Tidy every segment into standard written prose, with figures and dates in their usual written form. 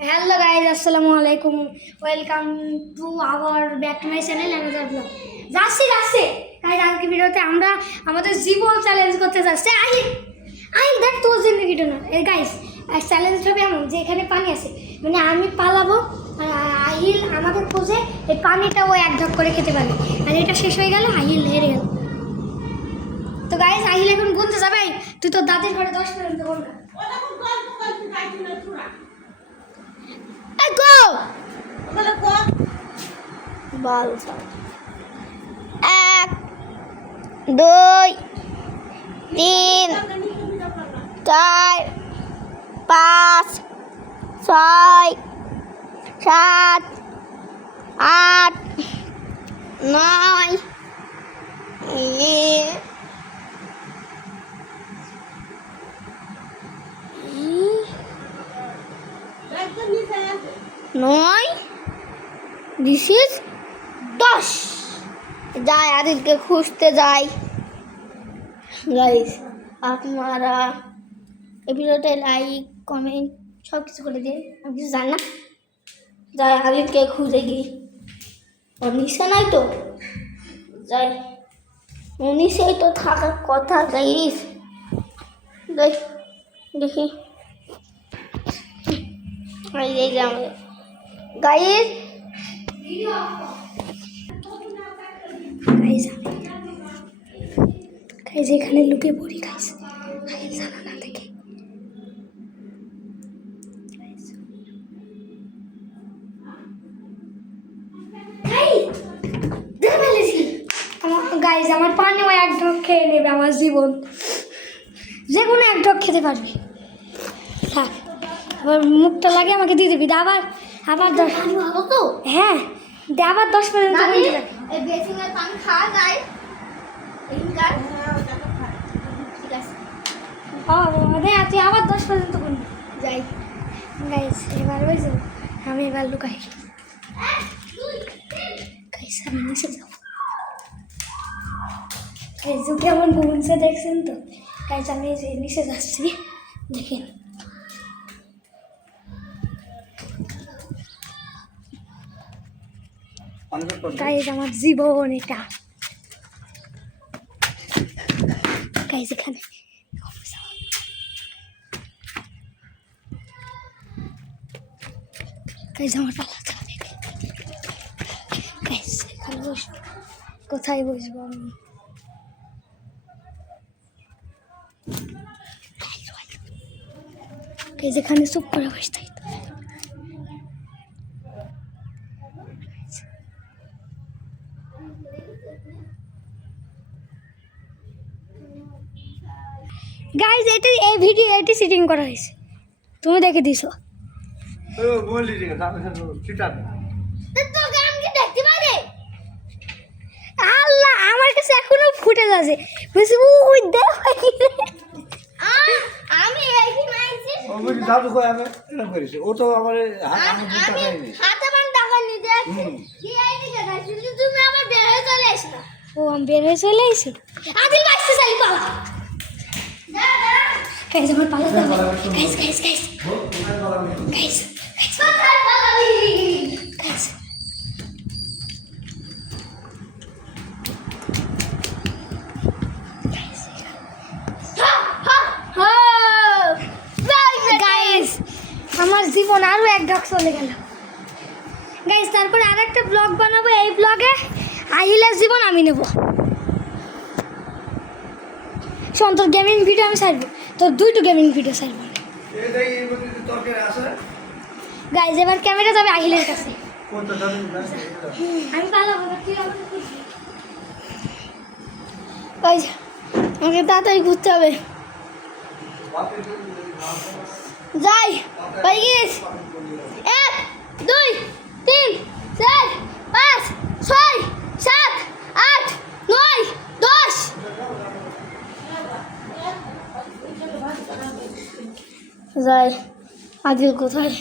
Hello guys, আসসালামু আলাইকুম। Welcome to our back to my channel another blog. যাচ্ছি guys, আজকে ভিডিওতে আমরা আমাদের জীবন চ্যালেঞ্জ করতে যাচ্ছি। আই দেখ তোর জিন্দগিটা না গাইজ, চ্যালেঞ্জ হবে এমন যে এখানে পানি আছে, মানে আমি পালাবো আর আহিল আমাকে খোঁজে এই পানিটা ও এক ঢক করে খেতে পারবে, আর এটা শেষ হয়ে গেল আহিল হেরে গেল। তো গাইজ আহিল এখন গুনতে যাবে। তুই তোর দাদির ঘরে 10 পর্যন্ত গুন। বল 1 2 3 4 5 6 7 8 9 9 দিস ইজ 10। যাই আদিলকে খুঁজতে যাই। গাইস আপনারা এই ভিডিওতে লাইক কমেন্ট সব কিছু করে দিন, আমি কিছু জানি না। যাই আদিলকে খুঁজে গিয়ে, ওর নিচে নাই তো, যাই ওর নিচেই তো থাকার কথা। গাইস যাই দেখি। এই যে আমাদের গাইস গাইস এখানে লুকিয়ে পড়ি গাইস, আহিল জানা না দেখে। গাইস আমার পানিও এক ঢোক খেয়ে নেবে, আমার জীবন যে কোনো এক ঢোক খেতে পারবে। থাক, আবার মুখটা লাগে আমাকে দিয়ে দিবি। আবার আবার 10 ভালো তো, হ্যাঁ দে, আবার 10 পর্যন্ত বেসিনের পানি খাওয়া যায়। তুই আবার 10 পর্যন্ত কোন যাই। গাইস এবার বুঝছো, আমি এবার লুকাই। গাইস আমি নিচে যাবো। গাইস কেমন ঘুমছে দেখছেন তো। গাইস আমি নিচে যাচ্ছি, দেখেন। গাইস আমার জীবন এটা। গাইস এখানে গাইস আমার পালাতে হবে। গাইস এখানে বসবো, কোথায় বসবো আমি? গাইস এখানে চুপ করে বসতে হয়। গাইস এটা এই ভিডিও এটি সিটিং করা হয়েছে, তুমি দেখে দিছো। আল্লাহ আমার কাছে এখনো ফুটেজ আছে, ওই দেখ আমি জাদু করে আমি এরকম করেছি। ও তো আমার হাতে মান টাকা নিতে কি আইডি দেখাইছি, তুমি আবার বের হয়ে চলে আসলা। ও আমি বের হয়ে চলে আইছি। আদিল বাসতে চাই পাও। গাইস আমার পালাতে হবে। গাইস গাইস গাইস গাইস কোথায় পালাবি? গাইস গাইস আমার জীবন আরো এক ঢক চলে গেল। গাইস তারপরে আরেকটা ব্লগ বানাবো, এই ব্লগে আহিলের জীবন আমি নেব। শোন, তোর গেমিং ভিডিও আমি ছাড়বো, তোর 2টো গেমিং ভিডিও ছাড়বো। গাইস এবার ক্যামেরা যাবে আহিলের কাছে, আমি পালাবো না। গাইস আমাকে তাড়াতাড়ি ঘুরতে হবে। যাই পাই গেছ। 1 2 3 4 5 6 7 8 9 10। যাই আদিল কোথায়?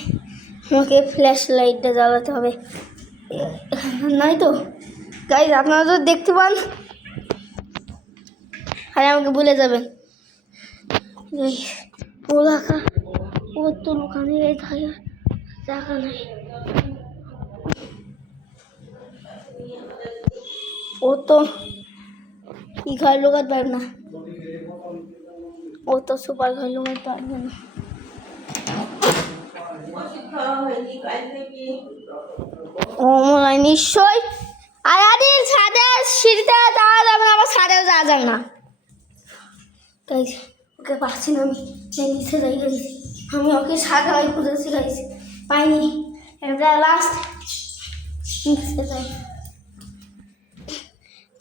আমাকে ফ্ল্যাশ লাইটটা জ্বালাতে হবে, নাই তো। গাইস আপনারা তো দেখতে পান, আর আমাকে ভুলে যাবেন। ও দেখা ও তো লুকানে থাকে। জায়গা নাই। ও তো কি ঘর লোকাতে পারবে না, ও তো সুপার ঘর লোকাতে পারবে না। ও মনে হয় নিশ্চয়। আর আরে ছাদে সিঁড়িতে যাওয়া যাবে না, আবার ছাদেও যাওয়া যাবে না। গাইস ওকে পাচ্ছি না আমি, নিচে যাই গাইস। আমি ওকে ছাদে ওই খুঁজেছি গাইস, পাইনি। এটা লাস্ট নিচে যাই,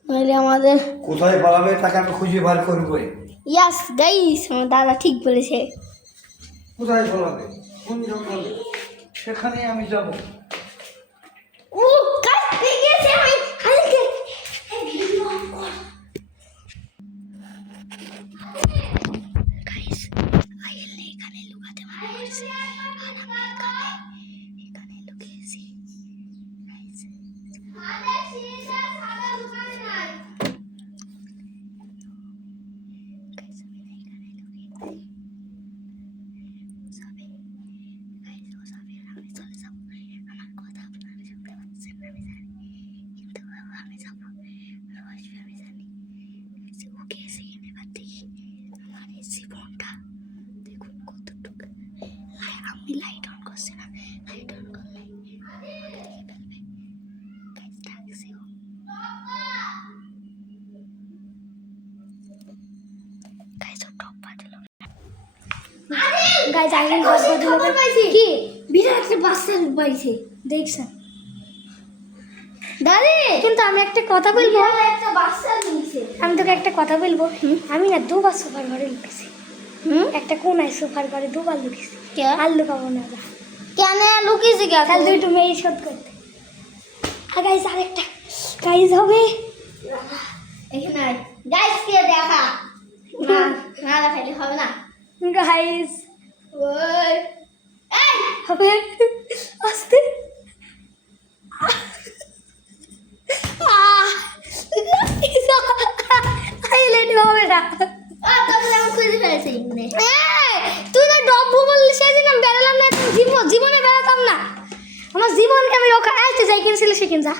নইলে আমাদের কোথায় পালাবে তাকে আমি খুঁজে বার করবো। ইয়াস গাইস, আমার দাদা ঠিক বলেছে। কোথায় পালাবে, কোন জঙ্গলে, সেখানে আমি যাব। ও গাইস পেয়ে গেছে আমি। হালকে এই ভিডিও অন কর গাইস। আইল এখানে লুকাতে পারছি, আর আমি এখানে লুকিয়েছি গাইস। আরে সিরিজা সাদা লুকাতে নাই গাইস, আমি এখানে লুকিয়েছি। সবে গাইস ও সবে আমি চলে যাব। আমার কথা আপনারা শুনতে পাচ্ছেন না আমি জানি, কিন্তু আমি যাব অবশ্যই আমি জানি। ওকে সেখানে এবার দেখি আমার এই জীবনটা দেখুন কতটুকু। আমি লাইট অন করছি না, লাইট অন করলে আমাকে দেখে ফেলবে গাইস। ডাকছে ও গাইস, ও টপ পাঠালো গাইস। আইলেন খবর পাইছি কি বিরাট একটা বাচ্চা পাইছে দেখছেন দাদি। কিন্তু আমি একটা কথা বলবো, একটা বাচ্চা নিয়েছে। আমি তোকে একটা কথা বলবো, আমি না দুবার সোফার ঘরে লুকেছি। একটা কোনায় সোফার ঘরে দুবার লুকেছি। আর লুকাবো না, কেন লুকিয়েছি কে? তাহলে দুইটু মেয়ে শোধ করতে। আর গাইস আরেকটা গাইস হবে এখানে। গাইস কে দেখা না, না দেখাইলে হবে না গাইস। ওই এই হবে আস্তে তুই না ডব্বু বললি সেদিন আমি বেরোলাম না, জীবনে বেরোতাম না। আমার জীবনকে আমি রক্ষা আসতে যাই কিনছিল সে কিনছা।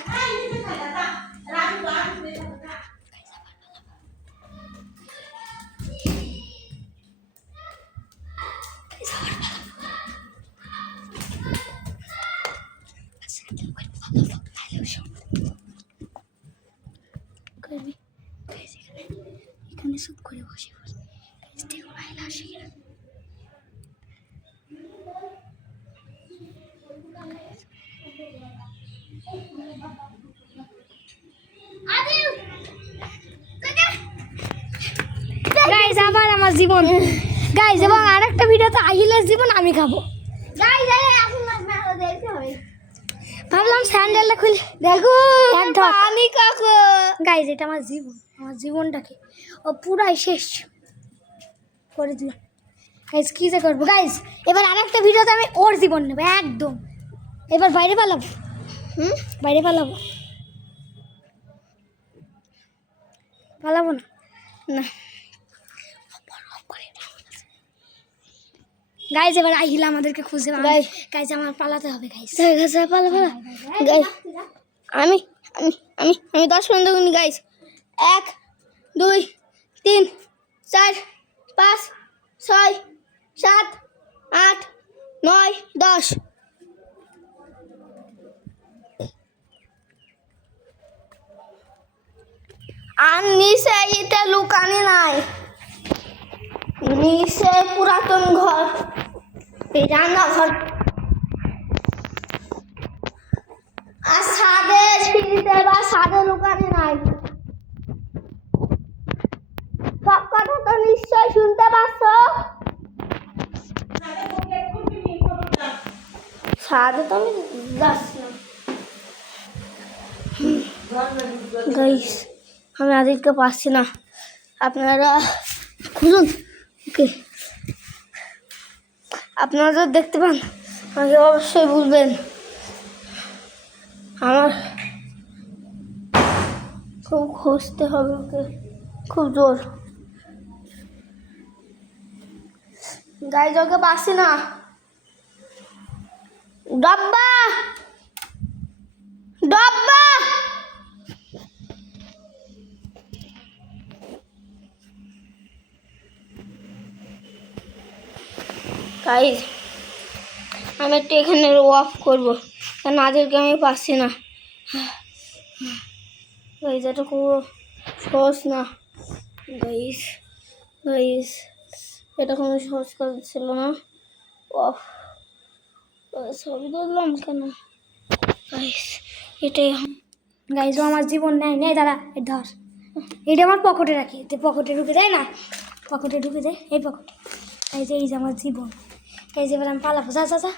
এখানে চুপ করে বসে দেখো আইলা আসে কিনা। গাইস আবার আমার জীবন গাইস, এবং আরেকটা ভিডিওতে আহিলের জীবন আমি খাবো গাইস। এখন দেখতে হবে ভাবলাম স্যান্ডেলটা খুলে দেখো আমি কাকু গাইস। এটা আমার জীবন, আমার জীবনটাকে ও পুরাই শেষ করে দিলাম গাইস। কী যে করবো গাইস, এবার আরেকটা ভিডিওতে আমি ওর জীবন নেবো একদম। এবার বাইরে পালাবো, বাইরে পালাবো, পালাবো না না গাইস। এবার আহিলা আমাদেরকে খুঁজে গাইস, আমার পালাতে হবে গাইস। পালা পালা গাইস। আমি আমি আমি আমি 10 মিনিট গুনি গাইস। 1 2 3 4 5 6 7 8 9 10। আর নিচে এটা লুকানি নাই, নিচে পুরাতন ঘর, এই রান্নাঘর আর ছাদে সিঁড়িতে বা ছাদে লুকানি নাই। সব কথা তো নিশ্চয় শুনতে পাচ্ছ। ছাদে তো আমি যাচ্ছি না গাইস, আমি আদিলকে পাচ্ছি না, আপনারা খুঁজুন ওকে। আপনারা যদি দেখতে পান আমাকে অবশ্যই বলবেন। আমার খুব খুঁজতে হবে ওকে, খুব জোর গাইজ। ওকে পাচ্ছি না ডব্বা ডব্বা গাইস আমি একটু এখানে অফ করবো কারণ আদেরকে আমি পাচ্ছি না গাইস এটা খুব সহজ না গাইস গাইস এটা কোনো সহজ কাজ ছিল না অফ ছবি তুললাম কেন গাইস এটাই গাইস আমার জীবন নেই নেই দাঁড়া এই ধর এটা আমার পকেটে রাখি পকেটে ঢুকে দেয় না পকেটে ঢুকে দেয় এই পকেটে এই যে আমার জীবন এই যে এবার আমি পালাবো যা যা যা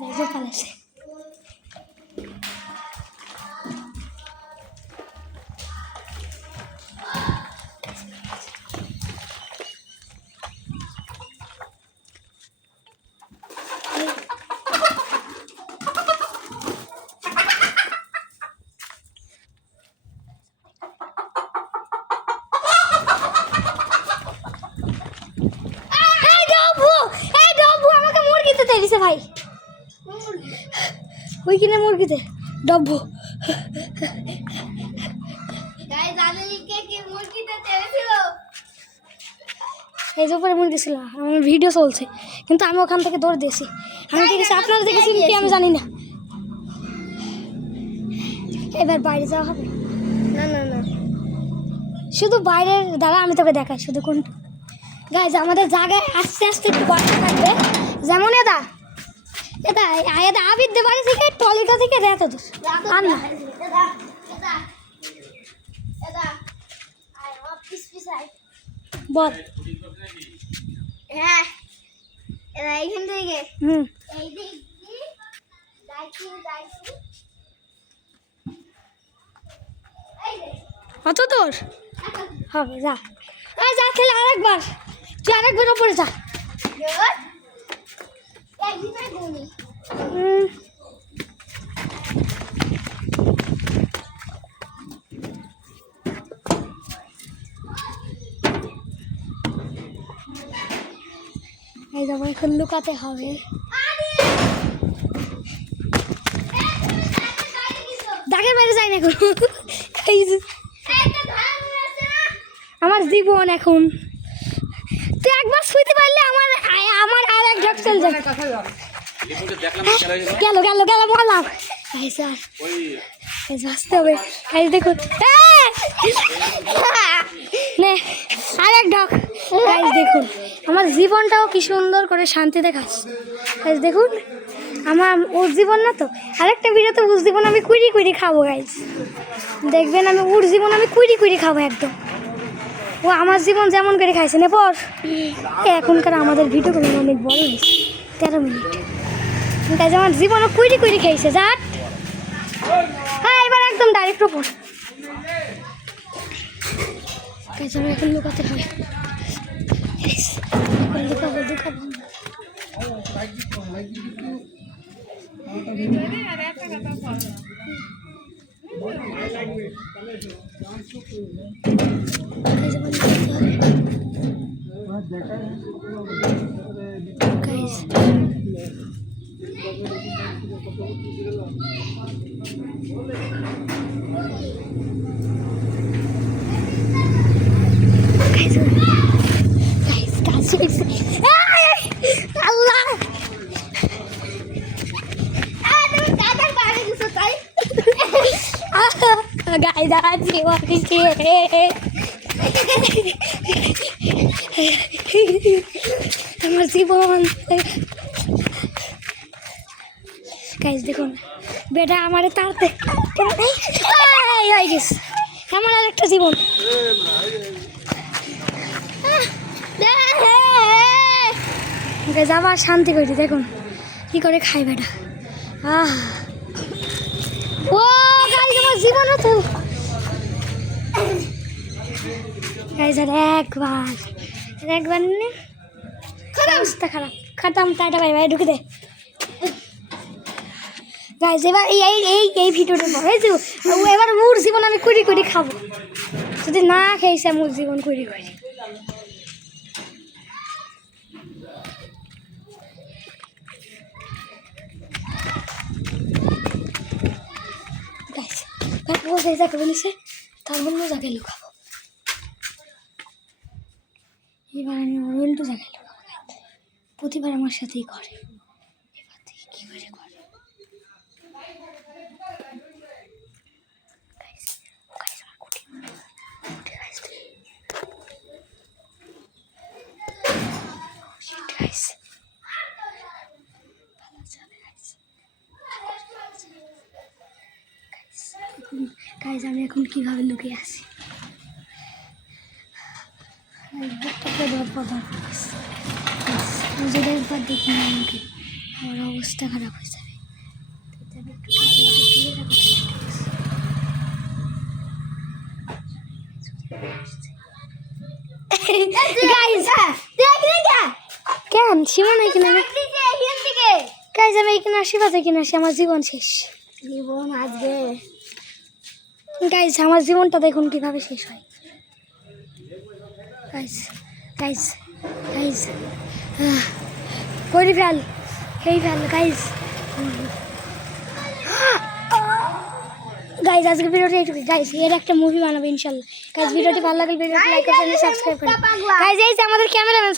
এই যে পালাইছে দিছে ভাই ওইখানে মুরগিতে ডব্বু এই যে উপরে মুরগি ছিল আমার ভিডিও চলছে কিন্তু আমি ওখান থেকে দৌড় দিয়েছি আমি দেখেছি আপনারা দেখেছেন কি আমি জানি না এবার বাইরে যাওয়া হবে না না না শুধু বাইরের দ্বারা আমি তোকে দেখাই শুধু কোন গাইজ আমাদের জায়গায় আস্তে আস্তে একটু বাড়তে থাকবে যেমন এটা আবির বাড়ি থেকে টলিটা থেকে যেত আর না বল হ্যাঁ এইখান থেকে কত তোর হবে যা যা খেলে আরেকবার তুই আরেকবার ওপরে যা এই যেমন এখন লুকাতে হবে ডাকের বাইরে যাই না এখন আমার জীবন এখন তুই একবার শুইতে পারলে আমার আমার আর এক ঝক চলে যাবে গেল গেল গেল বললাম স্যার বাঁচতে হবে দেখুন আর এক ঢক দেখুন আমার জীবনটাও কি সুন্দর করে শান্তিতে খাচ্ছে দেখুন আমার ওর জীবন না তো আরেকটা ভিডিওতে ওর জীবন আমি কুইরি কুইরি খাবো গাইজ দেখবেন আমি ওর জীবন আমি কুইরি কুইরি খাবো একদম ও আমার জীবন যেমন করে খাইছে না পর এখনকার আমাদের ভিডিওগুলো অনেক বড় হয়েছে 13 মিনিট গাইজ আমার জীবনও কুইরি কুইরি খাইছে যাট হ্যাঁ এবার একদম ডাইরেক্ট ওপর গাইজ আমার এখন লুকাতে হবে লুকাবো লুকাবো আল্লাহ গাইজ আমার জীবন গাইজ দেখুন বেটা আমার তাড়তে হয়ে গেছে আমার আর একটা জীবন গাইজ আবার শান্তি করি দেখুন কি করে খাই বেটা ও গাইজ আমার জীবনও তো গাইজ আর একবার অবস্থা খারাপ খাতাম টাটা ভাই ভাই ঢুকে দে গাইজ এবার এই ভিডিওটা পড়েছি এবার মোর জীবন আমি কুড়ি কুড়ি খাবো যদি না খেয়েছে মোর জীবন কুড়ি কুড়ি ও যে যাকে বলেছে তার অন্য জায়গায় লুকাবো। এবার আমি ওর উল্টো জায়গায় লুকাবো। প্রতিবার আমার সাথেই করে, এবার দেখি কি করে করে। Guys, আমার কুটি guys, guys, ভালো যাবে guys, guys আমি এখন কিভাবে লুকিয়ে আছি। যদি একবার দেখি না আমাকে, আমার অবস্থা খারাপ হয়ে যাবে। কেন সীমা নাই কিনা গাইজ আমি এখানে আসি বাজে কিনা আসি, আমার জীবন শেষ। জীবন আজকে গাইজ আমার জীবনটা দেখুন কিভাবে শেষ হয়। গাইজ গাইজ গাইজ করে ফেল, এই ফেল গাইজ। গাইজ আজকে ভিডিওটা এইটুকু গাইজ, এর একটা মুভি বানাবো ইনশাল্লাহ। গাইজ ভিডিওটি ভালো লাগলে ভিডিওটি লাইক করবেন, সাবস্ক্রাইব করবেন। গাইজ এই যে আমাদের ক্যামেরাম্যান